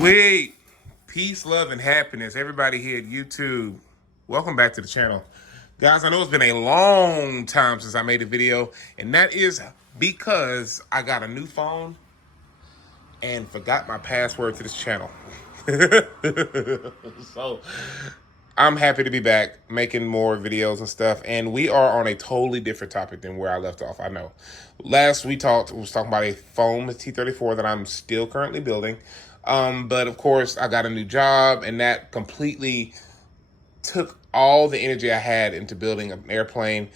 Sweet. Peace, love, and happiness. Everybody here at YouTube, welcome back to the channel. Guys, I know it's been a long time since I made a video, and that is because I got a new phone and forgot my password to this channel. So, I'm happy to be back making more videos and stuff, and we are on a totally different topic than where I left off, I know. Last we was talking about a foam T34 that I'm still currently building. But of course, I got a new job, and that completely took all the energy I had into building an airplane.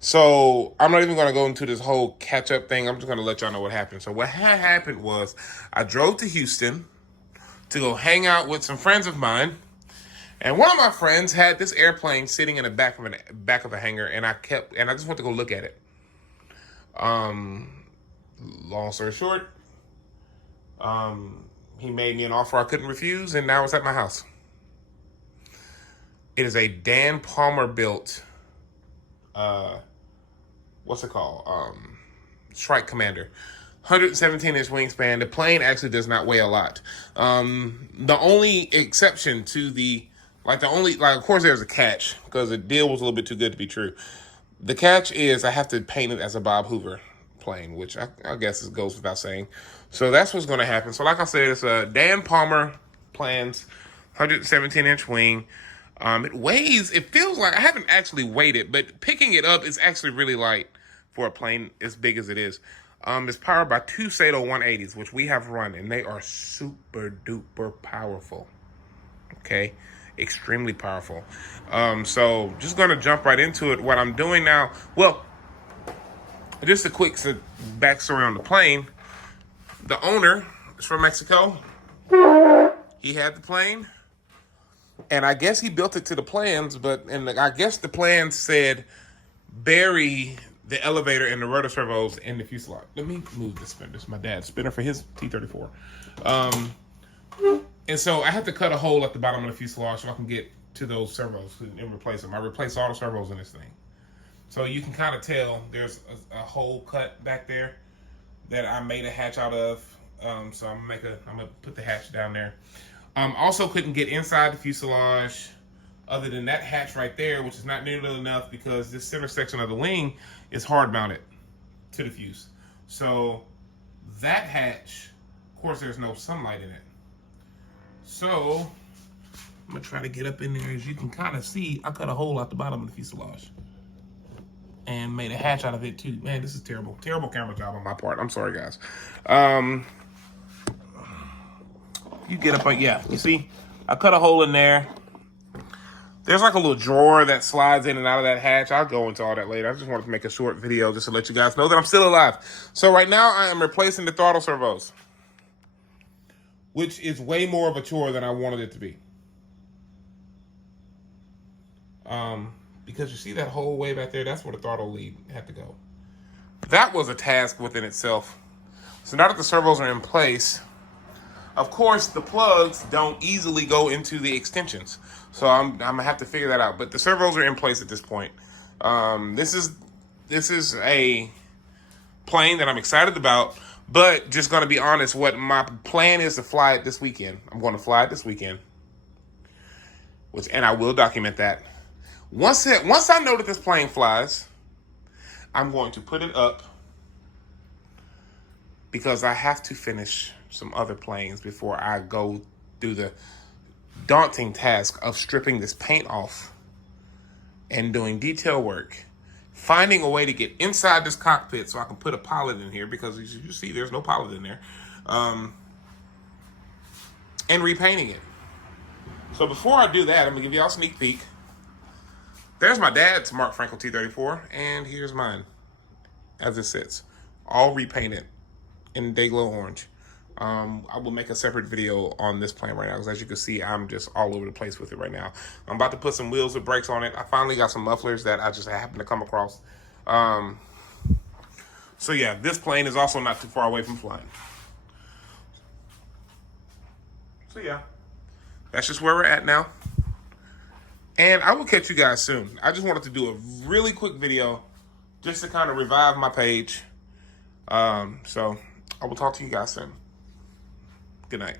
So I'm not even going to go into this whole catch-up thing. I'm just going to let y'all know what happened. So what had happened was I drove to Houston to go hang out with some friends of mine, and one of my friends had this airplane sitting in the back of a hangar, and I just went to go look at it. Long story short, he made me an offer I couldn't refuse, and now it's at my house. It is a Dan Palmer built, what's it called? Shrike AeroCommander. 117-inch wingspan. The plane actually does not weigh a lot. The only exception to of course there's a catch, because the deal was a little bit too good to be true. The catch is I have to paint it as a Bob Hoover plane, which I guess it goes without saying. So that's what's going to happen. So like I said, it's a Dan Palmer plans, 117-inch wing. It feels like, I haven't actually weighed it, but picking it up is actually really light for a plane as big as it is. It's powered by two Saito 180s, which we have run, and they are super duper powerful. Okay, extremely powerful. So just gonna jump right into it. What I'm doing now, well, just a quick backstory on the plane. The owner is from Mexico. He had the plane, and I guess he built it to the plans, and I guess the plans said bury the elevator and the rotor servos in the fuselage. Let me move this spinner. This is my dad's spinner for his T34. And so I had to cut a hole at the bottom of the fuselage so I can get to those servos and replace them. I replaced all the servos in this thing. So you can kind of tell there's a hole cut back there that I made a hatch out of. So I'm gonna put the hatch down there. Also couldn't get inside the fuselage other than that hatch right there, which is not nearly enough because this center section of the wing is hard mounted to the fuse. So that hatch, of course, there's no sunlight in it. So I'm gonna try to get up in there. As you can kind of see, I cut a hole out the bottom of the fuselage and made a hatch out of it too. Man, this is terrible. Terrible camera job on my part. I'm sorry, guys. You get up, yeah, you see, I cut a hole in there. There's like a little drawer that slides in and out of that hatch. I'll go into all that later. I just wanted to make a short video just to let you guys know that I'm still alive. So right now I am replacing the throttle servos, which is way more of a chore than I wanted it to be. Because you see that hole way back there, that's where the throttle lead had to go. That was a task within itself. So now that the servos are in place, of course, the plugs don't easily go into the extensions. So I'm gonna have to figure that out. But the servos are in place at this point. This is a plane that I'm excited about, but just gonna be honest, what my plan is to fly it this weekend. I'm gonna fly it this weekend. And I will document that. Once I know that this plane flies, I'm going to put it up because I have to finish some other planes before I go through the daunting task of stripping this paint off and doing detail work, finding a way to get inside this cockpit so I can put a pilot in here, because as you see, there's no pilot in there, and repainting it. So before I do that, I'm gonna give y'all a sneak peek. There's my dad's Mark Frankel T34, and here's mine as it sits, all repainted in Dayglow orange. I will make a separate video on this plane right now, because as you can see, I'm just all over the place with it right now. I'm about to put some wheels with brakes on it. I finally got some mufflers that I just happened to come across. So yeah, this plane is also not too far away from flying. So yeah, that's just where we're at now. And I will catch you guys soon. I just wanted to do a really quick video just to kind of revive my page. So I will talk to you guys soon. Good night.